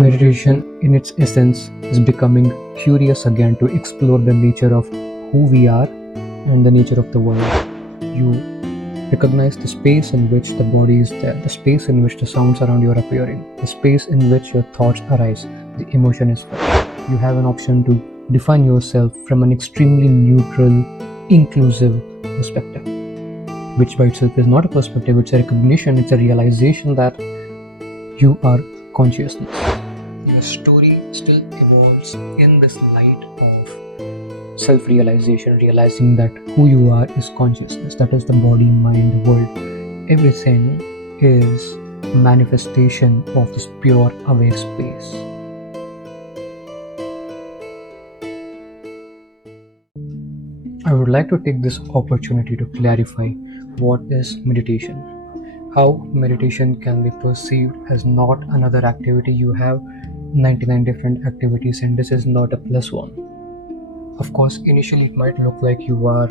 Meditation, in its essence, is becoming curious again to explore the nature of who we are and the nature of the world. You recognize the space in which the body is there, the space in which the sounds around you are appearing, the space in which your thoughts arise, the emotion is felt. You have an option to define yourself from an extremely neutral, inclusive perspective, which by itself is not a perspective, it's a recognition, it's a realization that you are consciousness. Your story still evolves in this light of self-realization, realizing that who you are is consciousness, that is the body, mind, world. Everything is manifestation of this pure aware space. I would like to take this opportunity to clarify what is meditation. How meditation can be perceived as not another activity. You have 99 different activities and this is not a plus one. Of course, initially it might look like you are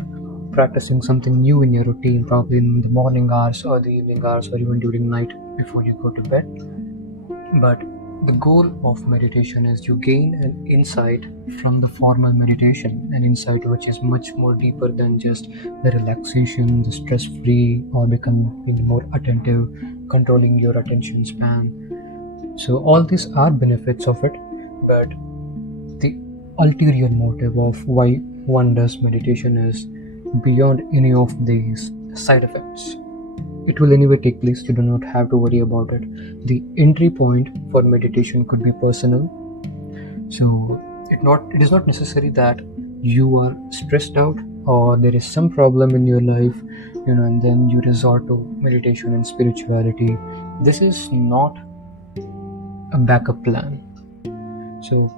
practicing something new in your routine, probably in the morning hours or the evening hours or even during night before you go to bed. But the goal of meditation is you gain an insight from the formal meditation, an insight which is much more deeper than just the relaxation, the stress-free, or becoming more attentive, controlling your attention span. So all these are benefits of it, but the ulterior motive of why one does meditation is beyond any of these side effects. It will anyway take place, you do not have to worry about it. The entry point for meditation could be personal. So it is not necessary that you are stressed out or there is some problem in your life, and then you resort to meditation and spirituality. This is not a backup plan. So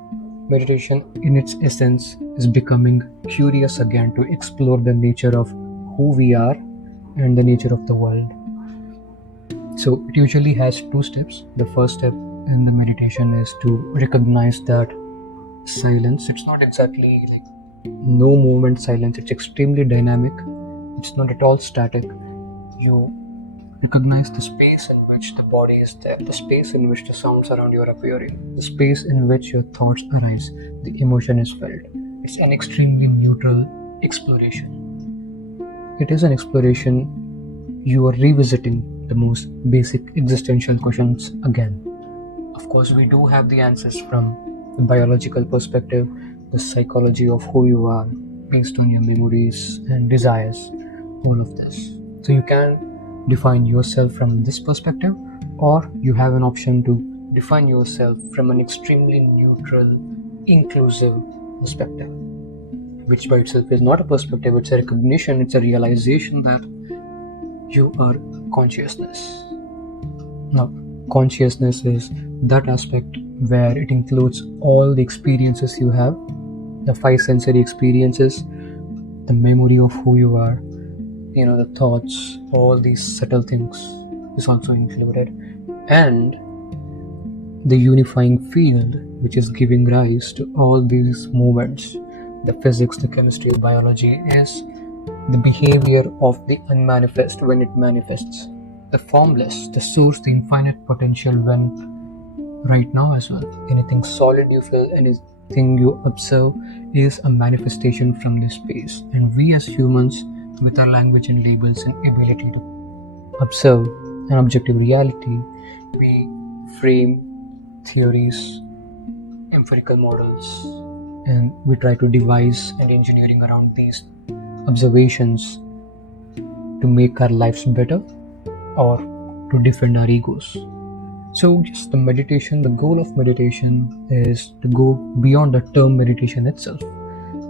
meditation in its essence is becoming curious again to explore the nature of who we are and the nature of the world. So it usually has two steps. The first step in the meditation is to recognize that silence. It's not exactly like no movement silence. It's extremely dynamic. It's not at all static. You recognize the space in which the body is there, the space in which the sounds around you are appearing, the space in which your thoughts arise, the emotion is felt. It's an extremely neutral exploration. It is an exploration. You are revisiting the most basic existential questions again. Of course, we do have the answers from the biological perspective, the psychology of who you are based on your memories and desires, all of this. So you can define yourself from this perspective, or you have an option to define yourself from an extremely neutral, inclusive perspective, which by itself is not a perspective, it's a recognition, it's a realization that you are consciousness. Now, consciousness is that aspect where it includes all the experiences you have, the 5 sensory experiences, the memory of who you are, the thoughts, all these subtle things is also included, and the unifying field which is giving rise to all these movements. The physics, the chemistry, the biology is the behavior of the unmanifest when it manifests, the formless, the source, the infinite potential when right now as well. Anything solid you feel, anything you observe is a manifestation from this space. And we as humans, with our language and labels and ability to observe an objective reality, we frame theories, empirical models, and we try to devise and engineering around these observations to make our lives better or to defend our egos. So just the meditation, the goal of meditation is to go beyond the term meditation itself.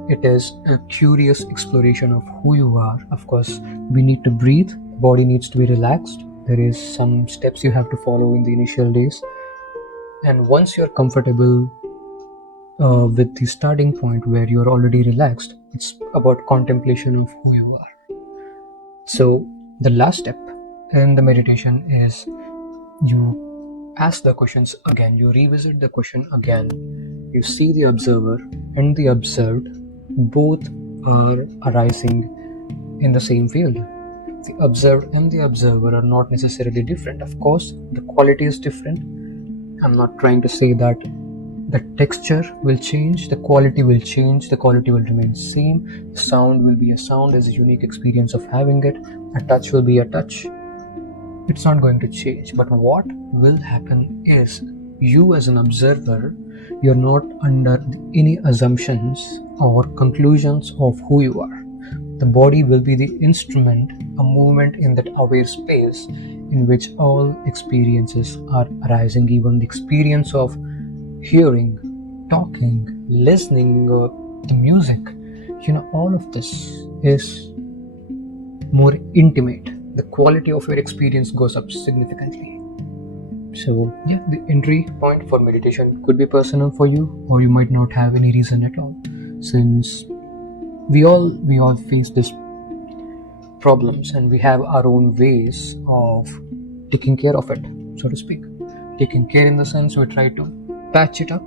It is a curious exploration of who you are. Of course, we need to breathe, body needs to be relaxed. There is some steps you have to follow in the initial days. And once you're comfortable with the starting point where you're already relaxed, it's about contemplation of who you are. So the last step in the meditation is you ask the questions again, you revisit the question again. You see the observer and the observed, both are arising in the same field. The observed and the observer are not necessarily different. Of course, the quality is different, I'm not trying to say that the texture will change, the quality will change, the quality will remain same, the sound will be a sound, there's a unique experience of having it, a touch will be a touch. It's not going to change. But what will happen is, you as an observer, you're not under any assumptions or conclusions of who you are. The body will be the instrument, a movement in that aware space in which all experiences are arising, even the experience of hearing, talking, listening, the music. All of this is more intimate. The quality of your experience goes up significantly. So, yeah, the entry point for meditation could be personal for you, or you might not have any reason at all, since we all face these problems, and we have our own ways of taking care of it, so to speak. Taking care in the sense we try to patch it up.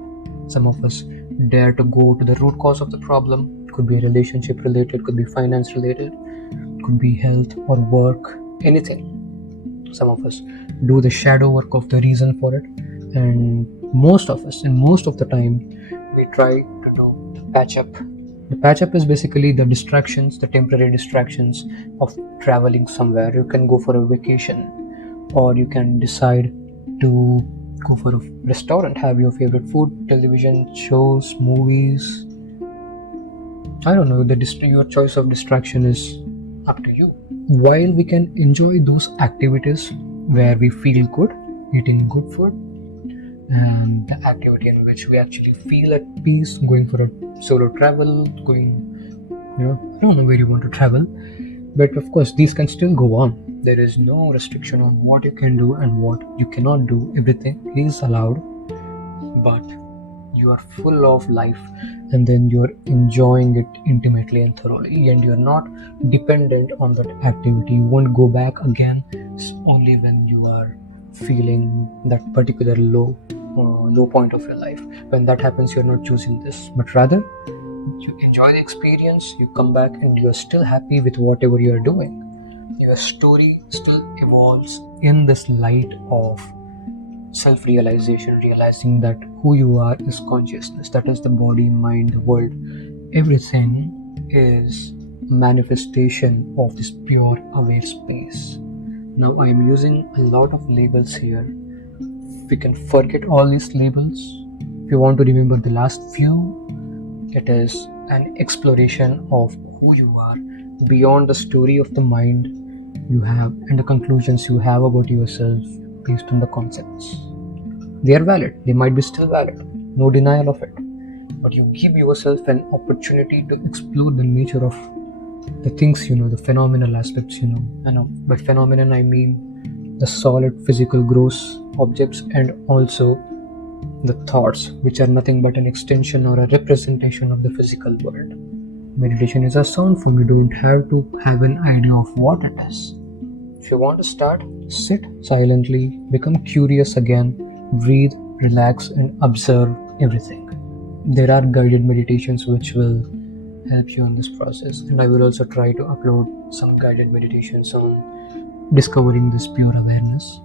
Some of us dare to go to the root cause of the problem. Could be relationship related, could be finance related, could be health or work, anything. Some of us do the shadow work of the reason for it, and most of us, and most of the time, we try to do the patch up. The patch up is basically the distractions, the temporary distractions of traveling somewhere. You can go for a vacation, or you can decide to go for a restaurant, have your favorite food, television shows, movies. I don't know, your choice of distraction is up to you. While we can enjoy those activities where we feel good, eating good food, and the activity in which we actually feel at peace, going for a solo travel, I don't know where you want to travel, but of course these can still go on. There is no restriction on what you can do and what you cannot do. Everything is allowed, but you are full of life, and then you're enjoying it intimately and thoroughly, and you're not dependent on that activity. You won't go back again only when you are feeling that particular low point of your life. When that happens, you're not choosing this, but rather you enjoy the experience, you come back, and you're still happy with whatever you're doing. Your story still evolves in this light of self-realization, realizing that who you are is consciousness. That is the body, mind, the world. Everything is manifestation of this pure aware space. Now I am using a lot of labels here. We can forget all these labels. If you want to remember the last few, it is an exploration of who you are beyond the story of the mind you have and the conclusions you have about yourself based on the concepts. They are valid. They might be still valid. No denial of it. But you give yourself an opportunity to explore the nature of the things, the phenomenal aspects, And by phenomenon, I mean the solid physical gross objects, and also the thoughts, which are nothing but an extension or a representation of the physical world. Meditation is a sound form. You don't have to have an idea of what it is. If you want to start, sit silently, become curious again, breathe, relax, and observe everything. There are guided meditations which will help you in this process, and I will also try to upload some guided meditations on discovering this pure awareness.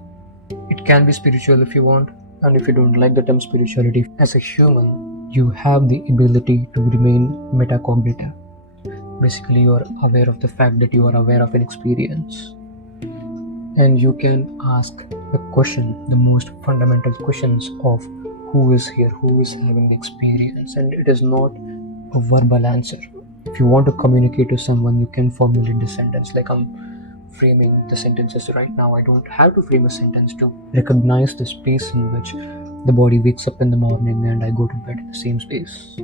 It can be spiritual if you want, and if you don't like the term spirituality, as a human, you have the ability to remain metacognitive. Basically, you are aware of the fact that you are aware of an experience, and you can ask the question, the most fundamental questions of who is here, who is having the experience, and it is not a verbal answer. If you want to communicate to someone, you can formulate the sentence like I'm framing the sentences right now. I don't have to frame a sentence to recognize the space in which the body wakes up in the morning and I go to bed in the same space.